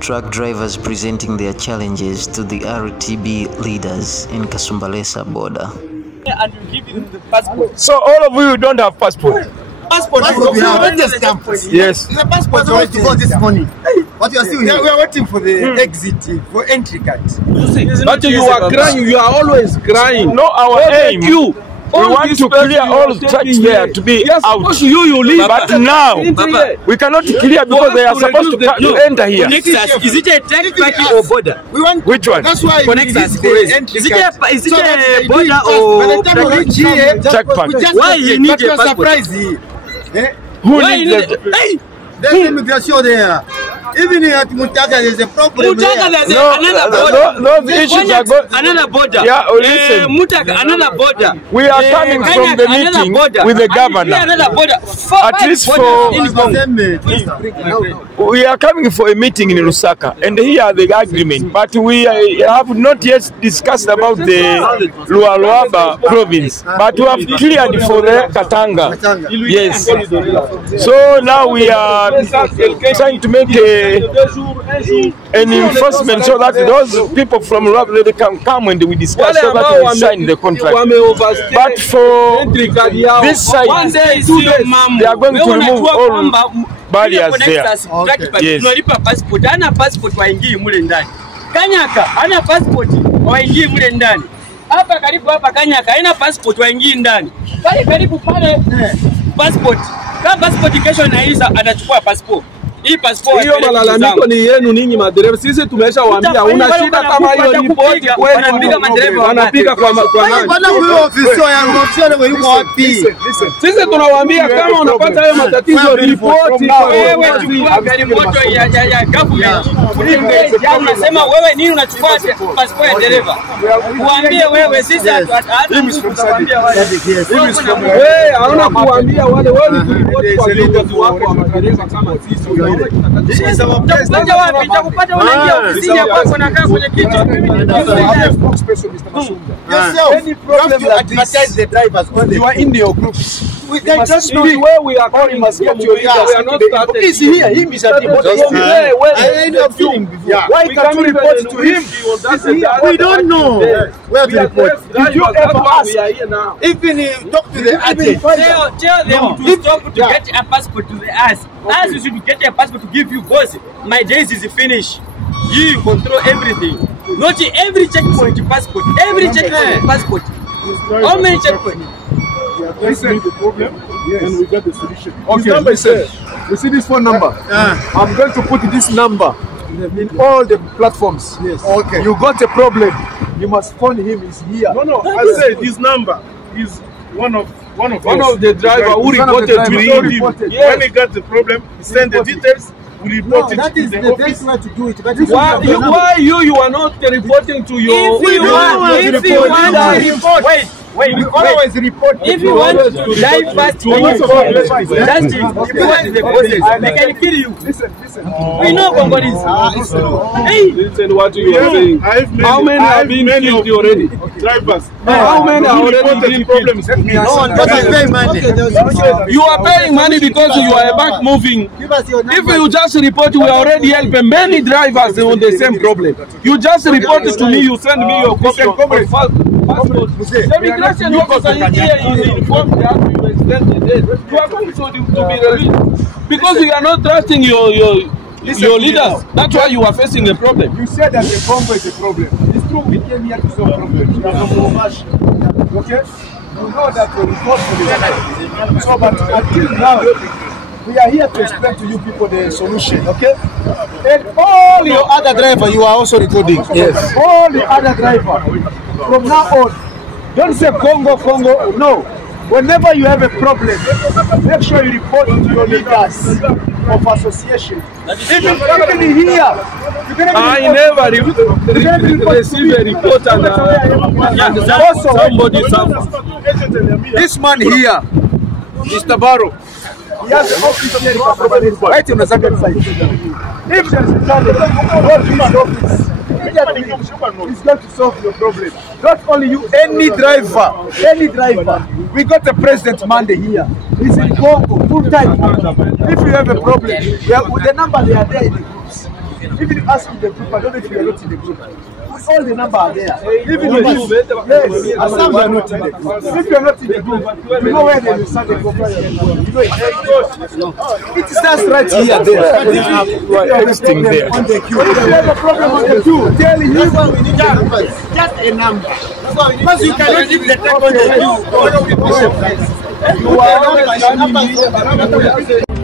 Truck drivers presenting their challenges to the Rteb leaders in Kasumbalesa border. And you give them the passport. So all of you don't have passport? Passport. Yes. The passport is to go this morning. But you are still here. We are waiting for the exit, for entry card. But you are crying. You are always crying. No, our aim. We want to clear all trucks there to be out. You leave. But now, we cannot clear because they are supposed to enter here. Is it a truck parking or border? We want. Which one? That's why Connect us. Is it a border or truck park? Why you need a passport? Who needs it? There's immigration there. Even at Mutaka, there's a problem. Mutaka, there's another border. Those issues are going. Another border. Yeah, listen. Mutaka, another border. We are coming from the meeting with the governor. Another border. At least we are coming for a meeting in Lusaka, and here the agreement. But we have not yet discussed about the Lualaba province. But we have cleared for the Katanga. Yes. So now we are trying to make an enforcement so that those people from Lualaba, they can come and we discuss so that we sign the contract. But for this side, they are going to remove all barriers there. Yes. Passport. Ana passport waingie mule ndani. Kanyaka ana passport waingie mule ndani. Hapa karibu hapa Kanyaka haina passport waingie ndani. Pale karibu pale passport. Kama passport kesho inaisha anachukua passport. Hii passport hiyo malalamiko ni yenu ninyi madereva. Sisi tumeshawaambia una shida kama hiyo ripoti kwenu. Wanapiga madereva wanapiga kwa nani? Bwana huyo ofisa yangu ofisa yuko wapi? Sisi tunawaambia kama unapata hayo matatizo ripoti kwa wewe. Chukua gari moto ya government. Unasema wewe nini unachukua passport ya dereva? Kuambie wewe sisi hatukuambia wale. Wewe hauna kuambia wale wewe ripoti kwa viongozi wako wa madereva kama sisi. Utakupata wapi? Utakupata unaingia ofisini hapo na kaa kwenye kiti. Any problem to advertise the drivers when you are in your groups. We just know where we are going. Must get your leader. We are not started. Is here? Him is at the bottom. I know feeling before. Why can't you report to him? We don't know where to report. Did you ever ask? We are here now. Even talk to the agent. Tell them to stop to get a passport to the us. Us you should get a passport to give you, boss. My days is finished. You control everything. Not every checkpoint passport. Every checkpoint passport. How many checkpoints? This is the problem, and we got the solution. Okay, number says, you see this phone number? I'm going to put this number in all the platforms. Yes. Okay. You got a problem, you must phone him. He's here. No. I said this number is one of the driver who reported to him. When he got the problem, he sent the details. We report it that is to the best way to do it. Why you are not reporting to your? If you want to report, wait. If you want to dive fast, just report the bosses. They can kill you. Listen. We know Congolese. Hey, listen what you are saying. How many have been killed already? Drivers. How many are already been killed? You are paying money because you are back moving. If you just report, we already help many drivers on the same problem. You just report it to me, you send me your copy of passport. The immigration officer here is informed that you extend the date. You are going to be released because you are not trusting your leaders. That's why you are facing a problem. You said that the Congo is a problem. It's true, we came here to solve problems. Okay? You know that we report for the so, but until now, we are here to explain to you people the solution, okay? And all your other drivers, you are also recording. Yes. All the other drivers, from now on, don't say Congo, no. Whenever you have a problem, make sure you report to your leaders of association. Even here, I never received a report and also somebody suffered. This man here, Mr. Barrow, he has an office right on the second side. If there is a challenge, go to his office. It's going to solve your problem. Not only you, any driver. We got a president Monday here. He's in Congo full time. If you have a problem, the number they are there in the groups. Even ask in the group, I don't know if you are not in the group. All the numbers are there. Even you, yes, as some are not in the group. If you are not in the group, you know where they will start the conference. You know it starts right here. There. Everything there. On the queue. If you have a problem on the queue, tell him. Just a number. Because you cannot give the track on the queue. You are not